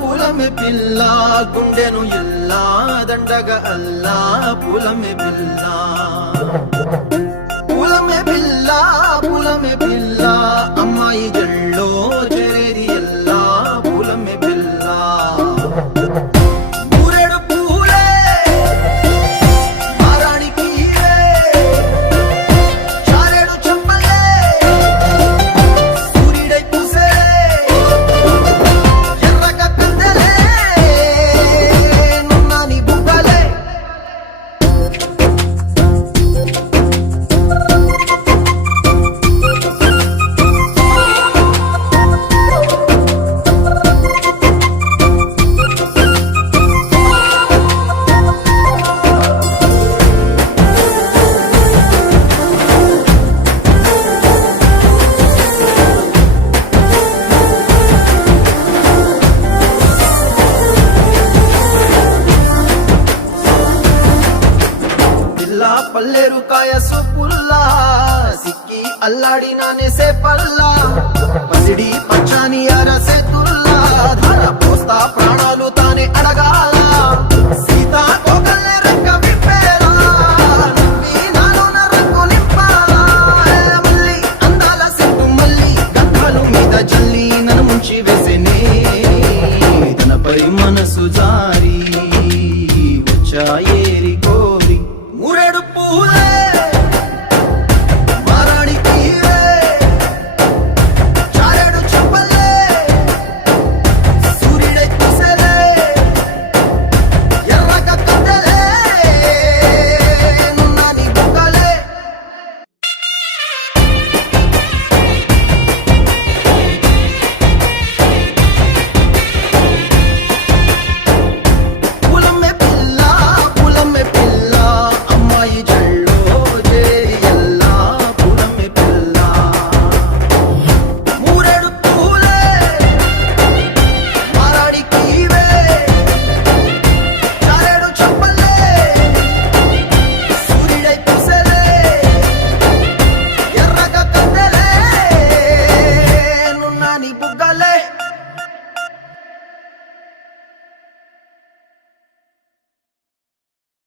పూలమే పిల్ల గుండెను ఇల్లా దండగ అల్లా పూలమే పిల్ల పూలమే పిల్ల అమ్మాయి జల్లో చేరేది ఎల్లా పూలమే పిల్ల ఊరేడు పూలే మారానికి చారేడు చెప్పలే సూర్యుడై పూసే ఎర్రగ కందలే నున్నాని బుగ్గలే పల్లేరు కాయ సొప్పుల్లా సిక్కి అల్లాడినానే సే పల్లా పసిడి పచ్చాని అరసే తుల్లా ధార పోస్తా ప్రాణాలు తానే అడగాల సీతా కోకల్ల